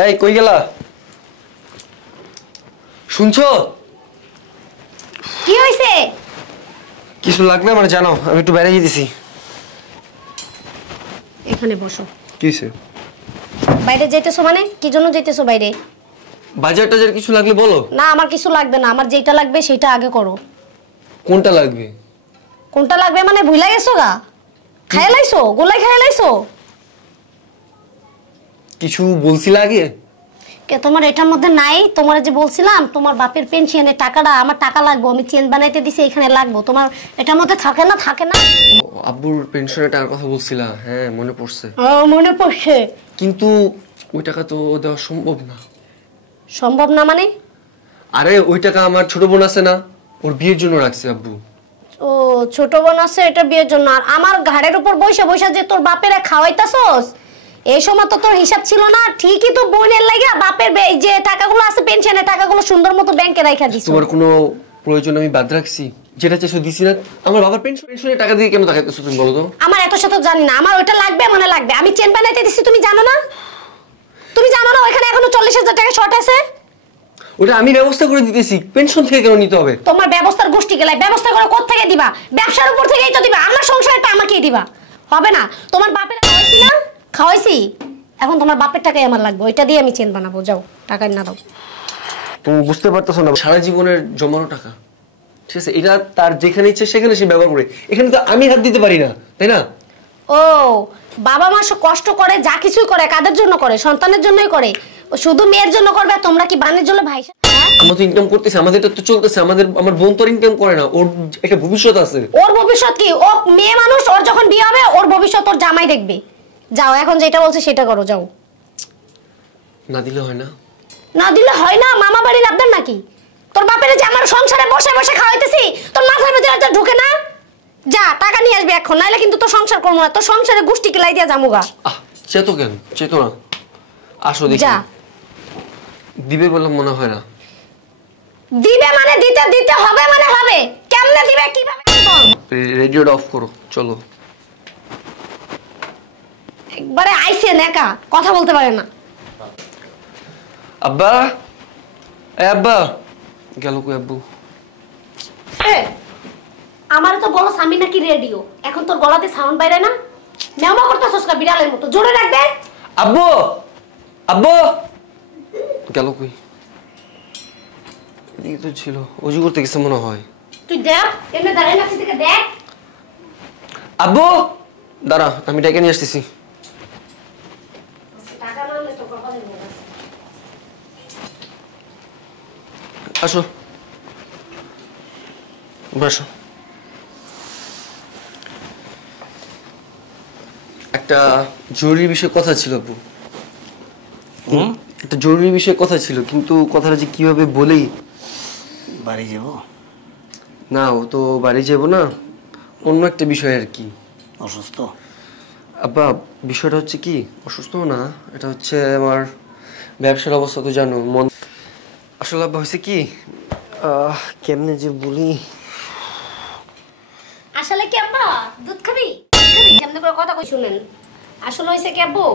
এই কই গেলা? শুনছো? কি হইছে? কিছু লাগবে আমার জানাও, আমি একটু বাইরে যেতেছি। এখানে বসো। কি হইছে? বাইরে যাইতেছো মানে কি জন্য যাইতেছো বাইরে? বাজার টাজার কিছু লাগলে বলো। না আমার কিছু লাগবে না, আমার যেটা লাগবে সেটা আগে করো। কোনটা লাগবে? কোনটা লাগবে মানে ভুলা গেছো গা? খাইলাইছো? গোলাই খাইলাইছো? কিছু বলছিলা আগে? কে তোমার এটার মধ্যে নাই? তোমার যে বলছিলাম তোমার বাপের পেনশনের টাকাটা আমার টাকা লাগবে, আমি চেন বানাইতে দিছি এখানে লাগবে, তোমার এটার মধ্যে থাকে না? থাকে না? আব্বুর পেনশনের টাকার কথা বলছিলা, হ্যাঁ মনে পড়ছে। মনে পড়ছে, কিন্তু ওই টাকা তো দেওয়া সম্ভব না। সম্ভব না মানে? আরে ওই টাকা আমার ছোট বোন আছে না, ওর বিয়ের জন্য রাখছে আব্বু। ও ছোট বোন আছে এটা বিয়ের জন্য, আর আমার ঘাড়ের উপর বইসা বইসা যে তোর বাপের খাওয়াইতাছস এই সময় তো তোর হিসাব ছিল না। ঠিকই তো বোনের লাগা বাপের যে টাকাগুলো আছে পেনশনের টাকাগুলো সুন্দর মতো ব্যাংকে রাখা দিছ। তোমার কোনো প্রয়োজন আমি বাদ রাখছি? যেটা চাইছো দিছি না। আমার বাবার পেনশনের টাকা দিয়ে কেন টাকাইতেছো তুমি বলো তো? আমার এত শত জানি না, আমার ওইটা লাগবে মানে লাগবে। আমি চেন বানাইতে দিছি তুমি জানো না? তুমি জানো না ওখানে এখনো 40,000 টাকা শর্ট আছে? ওটা আমি ব্যবস্থা করে দিতেছি, পেনশন থেকে কেন নিতে হবে? তোমার ব্যবস্থার গোষ্ঠী গেলাই ব্যবস্থা করে কোথা থেকে দিবা? ব্যবসার উপর থেকেই তো দিবা, আমার সংসারটা আমাকেই দিবা। হবে না? তোমার বাপের খাওয়াইছি না? খাওয়াইছি, এখন তোমার বাপের টাকাই আমার লাগবে, ওইটা দিয়ে আমি চেন বানাবো। যাও টাকা না দাও। তুমি বুঝতে পারতেছো না, সারা জীবনের জমানো টাকা, ঠিক আছে? এটা তার যেখানে ইচ্ছে সেখানে সে ব্যবহার করে, এখানে তো আমি হাত দিতে পারি না, তাই না? ও বাবা মা কষ্ট করে যা কিছুই করে কাদের জন্য করে? সন্তানের জন্যই করে। ও শুধু মেয়ের জন্য করবে, তোমরা কি বানের জন্য ভাই? আমরা তো ইনকাম করতেছি, আমাদের তো চলতেছে, আমার বোন তো ইনকাম করে না, ওর একটা ভবিষ্যৎ আছে। ওর ভবিষ্যৎ কি? ও মেয়ে মানুষ, ওর যখন বিয়ে হবে ওর ভবিষ্যৎ ওর জামাই দেখবে। যাও এখন যেটা বলছে সেটা করো, যাও। না দিলে হয় না? না দিলে হয় না? মামা বাড়ির আবদার নাকি? তোর বাপের যে আমার সংসারে বসে বসে খাওয়াইতেছি তোর মাথার ভিতরে ঢুকে না? যা টাকা নিয়ে আসবি এখন, নাইলে কিন্তু তোর সংসার করবো না, তোর সংসারে গুষ্টি কিলাই দিয়া জামুগা। চেতো কেন? চেতো না, আসো দেখি। যা। দিবে বললাম মনে হয় না। দিবে মানে দিতে দিতে হবে মানে হবে। কেমনে দিবে কিভাবে? রেডিওটা অফ করো, চলো। একবারে আইছে নেকা, কথা বলতে পারে না। আব্বা, এ আব্বা, গেল কই আব্বু? আমার তো বলো আমি নাকি রেডিও, এখন তোর গলাতে সাউন্ড বাইরে না? মেমা করতেছস না বিড়ালের মতো, জোরে রাখবে। আব্বু, আব্বু, গেল কই? এদিকে তো ছিল, অজু করতে গেছে মনে হয়। তুই দেখ এমনি দাঁড়াই না, থেকে দেখ। আব্বু দাঁড়া, আমি ডেকে নিয়ে আসতেছি। টাকা না আনলে তো কপালে ভোগ আছে। আসো, বসো। একটা জরুরি বিষয়ে কথা ছিল আব্বু। একটা জরুরি বিষয়ে কথা ছিল, কিন্তু কথাটা যে কিভাবে বলি। বাড়ি যাব না, ও তো বাড়ি যাব না, অন্য একটা বিষয় আর কি। অসুস্থ? আব্বা বিষয়টা হচ্ছে কি, অসুস্থ না, এটা হচ্ছে আমার ব্যবসার অবস্থা তো জানো, মন। আসলে আব্বা হয়েছে কি, কেমনে যে বলি। আসলে কি আব্বা দুধ খাবি? কেমনে করে কথা কই শুনেন। আসলে হইছে কি আব্বু,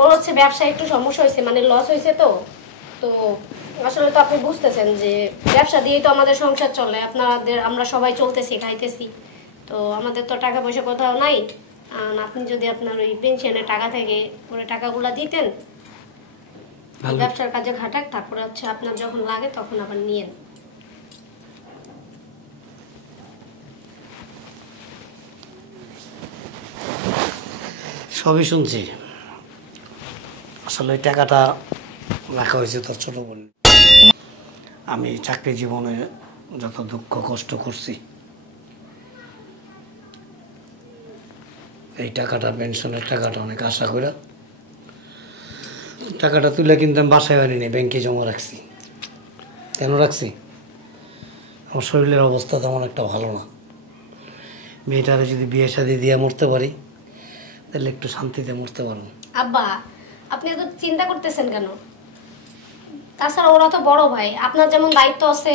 ওর হচ্ছে ব্যবসায় একটু সমস্যা হয়েছে, মানে লস হয়েছে। তো তো আসলে তো আপনি বুঝতেছেন যে ব্যবসা দিয়েই তো আমাদের সংসার চলে, আপনাদের আমরা সবাই চলতেছি খাইতেছি, তো আমাদের তো টাকা পয়সা কোথাও নাই। আপনি যদি আপনার ওই পেনশনের টাকা থেকে পুরো টাকাগুলো দিতেন, ব্যবসার কাজে খাটাক, তারপরে হচ্ছে আপনার যখন লাগে তখন আবার নিয়েন। সবই শুনছি, আসলে টাকাটা রাখা হয়েছে তোর ছোট বোন। আমি চাকরি জীবনে যত দুঃখ কষ্ট করছি, এই টাকাটা পেনশনের টাকাটা অনেক আশা করে টাকাটা তুলে কিন্তু আমি বাসায় বাড়ি নেই, ব্যাংকে জমা রাখছি। কেন রাখছি? আমার শরীরের অবস্থা তেমন একটা ভালো না। মেয়েটারে যদি বিয়ে শাদী দিয়ে মরতে পারি তাহলে একটু শান্তিতে মরতে পারবো। আব্বা আপনি এত চিন্তা করতেছেন কেন? তাছাড়া ওরা তো বড় ভাই, আপনার যেমন দায়িত্ব আছে,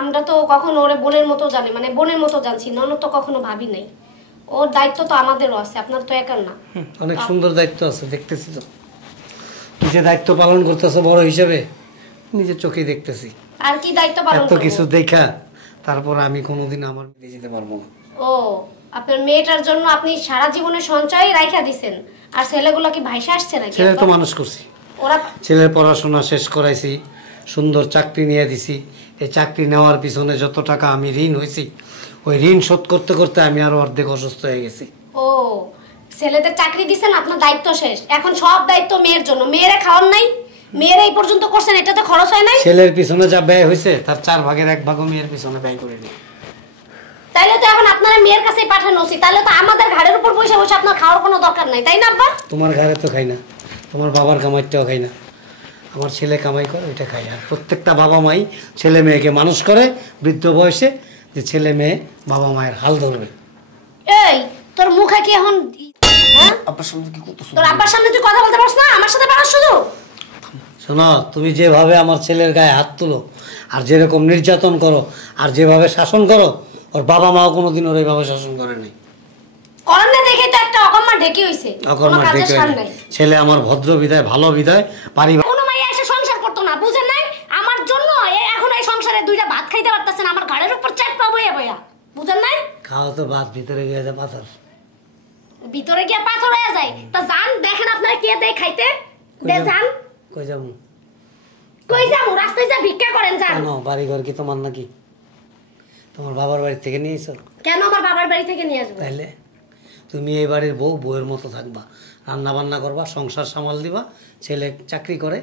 আমরা তো কখনো ওরে বোনের মতো জানি, মানে বোনের মতো জানছি, ননদ তো কখনো ভাবি নাই। ওর দায়িত্ব তো আমাদেরও আছে, আপনার তো একার না। অনেক সুন্দর দায়িত্ব আছে, দেখতেছি তো। যে দায়িত্ব পালন করতেছো বড় হিসেবে নিজের চোখেই দেখতেছি। আর কি দায়িত্ব পালন এত করব? কিছু দেখা তারপর আমি কোনোদিন আমার মেয়ে যেতে পারবো না। ও, আপনার মেয়েটার জন্য আপনি সারা জীবনে সঞ্চয় রাইখা দিছেন, আর ছেলেগুলো কি ভাইসা আসছে নাকি? ছেলে তো মানুষ করছি, ওরা ছেলের পড়াশোনা শেষ করাইছি, সুন্দর চাকরি নিয়ে দিছি। এই চাকরি নেওয়ার পিছনে যত টাকা আমি ঋণ হয়েছি, ওই ঋণ শোধ করতে করতে আমি আরো অর্ধেক অসুস্থ হয়ে গেছি। ও, ছেলেদের চাকরি দিছেন, আপনার দায়িত্ব শেষ, এখন সব দায়িত্ব মেয়ের জন্য। মেয়েরা খাওয়ান নাই, মেয়েরা এই পর্যন্ত করছেন, এটা তো খরচ হয় নাই? ছেলের পিছনে যা ব্যয় হয়েছে তার 4 ভাগের 1 ভাগও মেয়ের পিছনে ব্যয় করে দিই। তাইলে তো এখন আপনারা মেয়ের কাছেই পাঠানো উচিত, তাহলে তো আমাদের ঘাড়ের উপর বসে বসে আপনার খাওয়ার কোনো দরকার নাই, তাই না আব্বা? তোমার ঘরে তো খাই না, তোমার বাবার কামাইটাও খাই না, আমার ছেলে কামাই করে ওইটা খাই। আর প্রত্যেকটা বাবা মাই ছেলে মেয়েকে মানুষ করে বৃদ্ধ বয়সে, যে ছেলে মেয়ে বাবা মায়ের হাল ধরবে। এই, তোর মুখে কি এখন হ্যাঁ? আব্বার সামনে কি করতেছো? তোর আব্বার সামনে তুই কথা বলতে পারছ না? আমার সাথে পারছ শুধু? শোনো, তুমি যেভাবে আমার ছেলের গায়ে হাত তুলো, আর যেরকম নির্যাতন করো, আর যেভাবে শাসন করো, ওর বাবা মাও কোনোদিন ওর এইভাবে শাসন করেনি। করোনা দেখে তো একটা অকম্মা ঢেকি হইছে, কোনো অকর্মার কাজের দিকে শান নাই। ছেলে আমার ভদ্র বিদায়, ভালো বিদায়, পারিবারিক। কোনো মাইয়া এসে সংসার করতো না, বুঝেন নাই? আমার জন্য এখন এই সংসারে 2টা ভাত খাইতে পারতেছেন, আমার ঘাড়ের উপর চাপ পাবো বইয়া, বুঝেন নাই? খাওয়া তো ভাত ভিতরে গিয়ে যায় পাথর। ভিতরে গিয়ে পাথর হয়ে যায়, তা যান দেখেন আপনারা কে দেয় খাইতে, দে যান। কই যাবো? কই যাবো? রাস্তায় যা ভিক্ষা করেন, যান। কেন, বাড়ি ঘর কি তোমার নাকি? তোমার বাবার বাড়ি থেকে নিয়ে এসো? কেন আমার বাবার বাড়ি থেকে নিয়ে আসবো? তাইলে তুমি এই বাড়ির বউ, বউয়ের মতো থাকবা, রান্না বান্না করবা, সংসার সামাল দিবা, ছেলে চাকরি করে,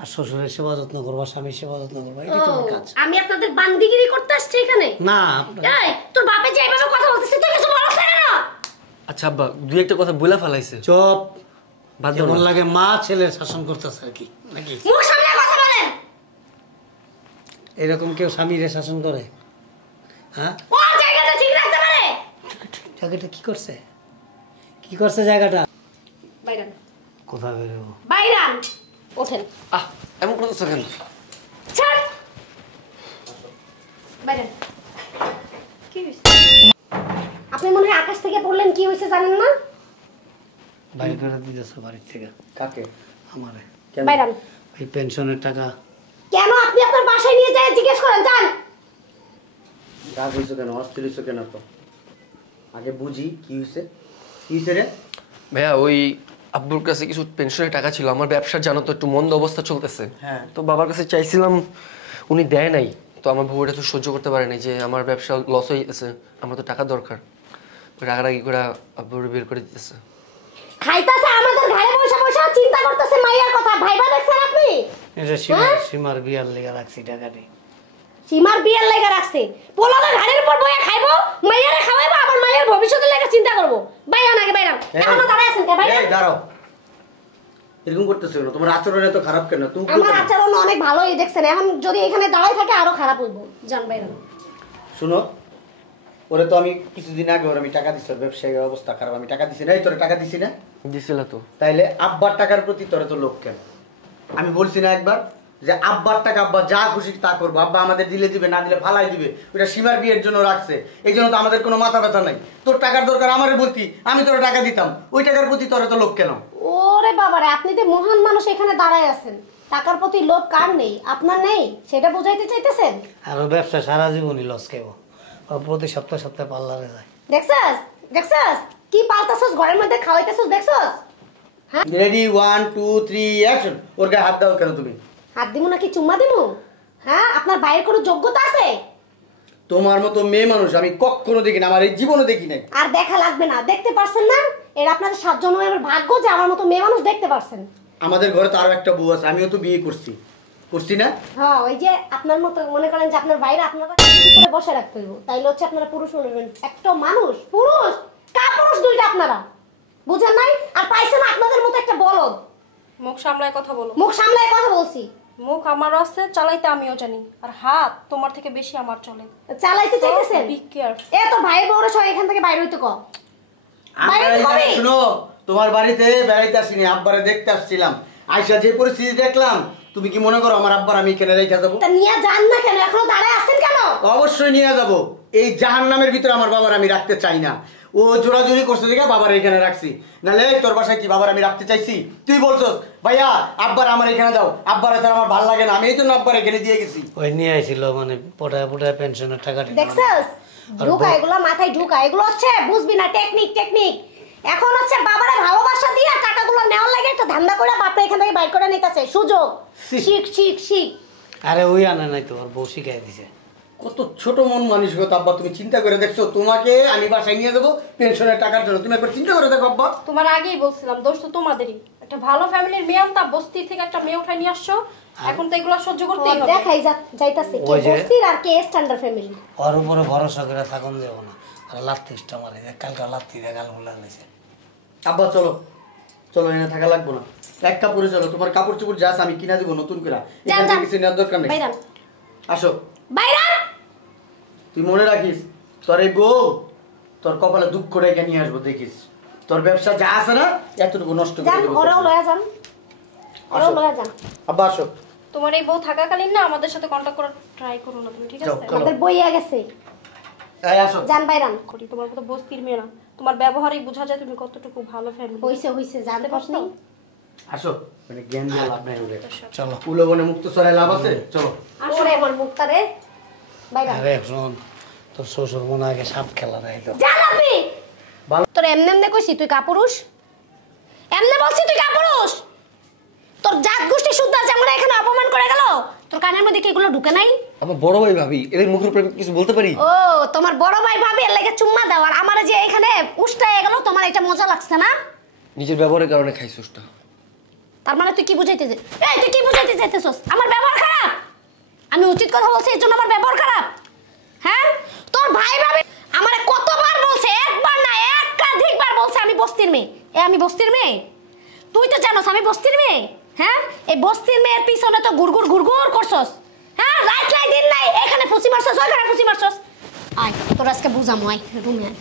আর শ্বশুরের সেবা যত্ন করবা, স্বামীর সেবা যত্ন করবা, এটাই তোমার কাজ। আমি আপনাদের বান্দিগিরি করতে আসছি এখানে? না, এই, তোর বাপে যে এইভাবে কথা বলতেছে, তুই কিছু বলছ না কেন? আচ্ছা আব্বা, দুই একটা কথা বলে ফেলাইছে। চুপ। বাদ দাও যেমন না। লাগে মা ছেলের শাসন করতেছে আর কি, নাকি? মুখ সামনে কথা বলেন। এরকম কেউ স্বামীরে শাসন করে? হ্যাঁ, ও জায়গাটা ঠিক রাখতে পারে? জায়গাটা কি করছে? কি করছে জায়গাটা? বাইরান, কোথায় বেরোবো? বাইরান, ওঠেন। এমন করতেছো কেন? ছাড়, বাইরান। কি হইছে? আপনি মনে হয় আকাশ থেকে পড়লেন, কি হয়েছে জানেন না? বাড়ি করে দিতেছো বাড়ির থেকে? কাকে? আমারে। বাইরান। এই পেনশনের টাকা। কেন আপনি আপনার বাসায় নিয়ে যায় জিজ্ঞেস করেন, যান। রাগ হইছো কেন, অস্থির হইছো কেন? তো আগে বুঝি কি হইছে, কি হইছে রে? ভাইয়া, ওই আব্বুর কাছে কিছু পেনশনের টাকা ছিল, আমার ব্যবসার জানো তো একটু মন্দ অবস্থা চলতেছে। হ্যাঁ। তো বাবার কাছে চাইছিলাম, উনি দেয় নাই। তো আমার বউ এটা তো সহ্য করতে পারে নাই যে আমার ব্যবসা লস হয়ে গেছে, আমার তো টাকা দরকার। ওই রাগারাগি করে আব্বুর বের করে দিতেছে। খাইতাছে আমাদের ঘরে বসে বসে চিন্তা করতেছে মাইয়ার কথা, ভাইবা দেখছেন আপনি? এটা সীমার বিয়ার লেগে রাখছি টাকাটি। সীমার বিয়ের লাগা রাখছে, পোলাটা ঘাড়ের উপর বইয়া খাইবো, মাইয়ারে খাওয়াইবো, আবার মাইয়ার ভবিষ্যতের লাগা চিন্তা করবো। বাইরান আগে বাইরান। এখনো দাঁড়ায় আছেন কে বাইরান? এই দাঁড়াও, এরকম করতেছো কেন? তোমার আচরণ এত খারাপ কেন? তুমি আমার আচরণ অনেক ভালোই দেখছেন, এখন যদি এখানে দাঁড়ায় থাকে আরো খারাপ হইব, জান বাইরান। শুনো, ওরে তো আমি কিছুদিন আগে ওর আমি টাকা দিছি, ওর ব্যবসায়িক অবস্থা খারাপ, আমি টাকা দিছি না। এই তোরে টাকা দিছি না? দিছিল তো। তাইলে আব্বার টাকার প্রতি তোরে তো লোক কেন? আমি বলছি না একবার যে আব্বার টাকা আব্বা যা খুশি তা করবো, আব্বা আমাদের দিলে দিবে, না দিলে ফালাই দিবে, ওটা সীমার বিয়ের জন্য রাখছে, এই জন্য তো আমাদের কোনো মাথা ব্যথা নাই। তোর টাকার দরকার আমারে বলতি, আমি তোর টাকা দিতাম, ওই টাকার প্রতি তোরে তো লোক কেন? ওরে বাবারে, আপনি তো মহান মানুষ এখানে দাঁড়ায় আছেন, টাকার প্রতি লোভ কার নেই? আপনার নেই, সেটা বুঝাইতে চাইতেছেন? আর ও ব্যবসা সারা জীবনই লস খাইব। ও প্রতি সপ্তাহে সপ্তাহে পার্লারে যায়। দেখছস দেখছস কি পালতাছস, ঘরের মধ্যে খাওয়াইতেছস, দেখছস? হ্যাঁ, রেডি 1 2 3 অ্যাকশন। ওর গায়ে হাত দাও কেন তুমি? হাত দিমু নাকি চুম্মা দিমু? হ্যাঁ, আপনার ভাইয়ের কোনো যোগ্যতা আছে? তোমার মতো মেয়ে মানুষ আমি কখনো দেখি না, আমার এই জীবনে দেখি নাই। আর দেখা লাগবে না, দেখতে পারছেন না? এর আপনাদের 7 জন্মের ভাগ্য যে আমার মতো মেয়ে মানুষ দেখতে পারছেন। আমাদের ঘরে তো আরো একটা বউ আছে, আমিও তো বিয়ে করছি, করছি না? হ্যাঁ, ওই যে আপনার মতো মনে করেন যে আপনার বাইরে আপনারা করে বসে রাখতে হইব, তাইলে হচ্ছে আপনারা পুরুষ হইবেন। একটা মানুষ পুরুষ, কার পুরুষ দুইটা আপনারা বুঝেন নাই? আর পাইছেন আপনাদের মতো একটা বলদ। মুখ সামলায় কথা বলো। মুখ সামলায় কথা বলছি। মুখ আমারও আছে, চালাইতে আমিও জানি, আর হাত তোমার থেকে বেশি আমার চলে। চালাইতে চাইতেছেন? Be careful. এ তো ভাই বউরা সব এখান থেকে বাইরে হইতে কও। আমরা এখানে শুনো, তোমার বাড়িতে বেড়াইতে আসিনি, আব্বারে দেখতে আসছিলাম। আয়শা যে পরিস্থিতি দেখলাম, তুমি কি মনে করো আমার আব্বার আমি এখানে রেখে যাবো? তা নিয়ে যান না কেন? এখনো দাঁড়ায় আছেন কেন? অবশ্যই নিয়ে যাব। এই জাহান্নামের ভিতরে আমার বাবার আমি রাখতে চাই না। ও জোরাজুরি করছে দেখে বাবার এখানে রাখছি, নাহলে তোর বাসায় কি বাবার আমি রাখতে চাইছি? তুই বলছস ভাইয়া আব্বার আমার এখানে দাও, আব্বার ছাড়া আমার ভালো লাগে না, আমি এই জন্য আব্বার এখানে দিয়ে গেছি। ওই নিয়ে আইছিল মানে পোটায় পোটায় পেনশনের টাকাটা। দেখছস ঢুকা এগুলো মাথায় ঢুকা, এগুলো হচ্ছে বুঝবি না টেকনিক টেকনিক। এখন হচ্ছে বাবারে ভালোবাসা দিয়ে টাকাগুলো নেওয়ার লাগে একটা ধান্দা করে বাপরে এখান থেকে বাইর করে নিতেছে, সুযোগ। শিখ শিখ শিখ। আরে ওই আনে নাই তো, ওর বউ শিখাই দিছে। কত ছোট মন মানসিকতা আব্বা, তুমি চিন্তা করে দেখছো? তোমাকে আমি বাসায় নিয়ে যাবো পেনশনের টাকার জন্য, তুমি একবার চিন্তা করে দেখো আব্বা। তোমার আগেই বলছিলাম দোষ তো তোমাদেরই। একটা ভালো ফ্যামিলির মেয়ে আনতা, বস্তি থেকে একটা মেয়ে উঠাই নিয়ে আসছো, এখন তো এগুলো সহ্য করতেই হবে। দেখাই যাইতাছে কে ওই যে- বস্তির আর কে স্ট্যান্ডার্ড ফ্যামিলি। ওর উপরে ভরসা করে থাকুন যাবো না। আর লাত্তিসটা মারে কালকে লাত্তি দিয়ে গাল ফুলা নিছে। আব্বা চলো চলো, এনে থাকা লাগবো না, এক কাপড়ে চলো, তোমার কাপড় চোপড় যা আছে আমি কিনা দিব নতুন করে, এখান থেকে কিছু নেওয়ার দরকার নেই। বাইরান আসো বাইরান। তুই মনে রাখিস, তোর এই বউ তোর কপালে দুঃখ রেখে নিয়ে আসবো, দেখিস তোর ব্যবসা যা আছে না এতটুকু নষ্ট করে যান দেবো। ওরাও লয়া যান, ওরাও লয়া যান। আব্বা আসো। তোমার এই বউ থাকাকালীন না আমাদের সাথে কন্টাক্ট করার ট্রাই করো না তুমি, ঠিক যাও, আছে? চলো। আমাদের বইয়া গেছে, এই আসো। যান বাইরান। করি তোমার মতো বস্তির মেয়ে না, তোমার ব্যবহারেই বোঝা যায় তুমি কতটুকু ভালো ফ্যামিলি। হইছে হইছে, জানতে পারছো? আসো, মানে জ্ঞান দিয়ে লাভ নাই ওরে। চলো। উলবনে মুক্ত সরাই লাভ আছে, চলো। ওরে আমার মুক্তা রে, বাইরান। আরে শোন, তোর শ্বশুর মনে আগে সাপ খেলা দেয় তো। জান আপনি ভালো। তোর এমনে এমনে কইছি তুই কাপুরুষ, এমনে বলছি তুই কাপুরুষ। তোর জাত গোষ্ঠী শুদ্ধ আছে, আমরা এখানে অপমান করে গেল, তোর কানের মধ্যে কি এগুলো ঢুকে নাই? আমার বড় ভাই ভাবি এদের মুখের উপরে কিছু বলতে পারি? ও তোমার বড় ভাই ভাবি এর লাগে চুম্মা দাও, আর আমার যে এখানে উষ্টায় গেল, তোমার এটা মজা লাগছে না? নিজের ব্যবহারের কারণে খাইছিস না। তার মানে তুই কি বুঝাইতে এই তুই কি বুঝাইতে চাইতেছস? আমার ব্যবহার খারাপ? আমি উচিত কথা বলছি এর জন্য আমার ব্যবহার খারাপ? হ্যাঁ, তোর ভাই ভাবি আমারে কতবার বলছে, একবার না একাধিকবার বলছে আমি বস্তির মেয়ে। আমি বস্তির মেয়ে? তুই তো জানোস আমি বস্তির মেয়ে। হ্যাঁ, এই বস্তির মেয়ের পিছনে তো গুড়গুড় গুড়গুড় করছস। হ্যাঁ, রাত নাই দিন নাই, এখানে ফুসি মারছস, ওইখানে ফুসি মারছস। আয় তোর আজকে বুঝামো, আয় রুমে আয়।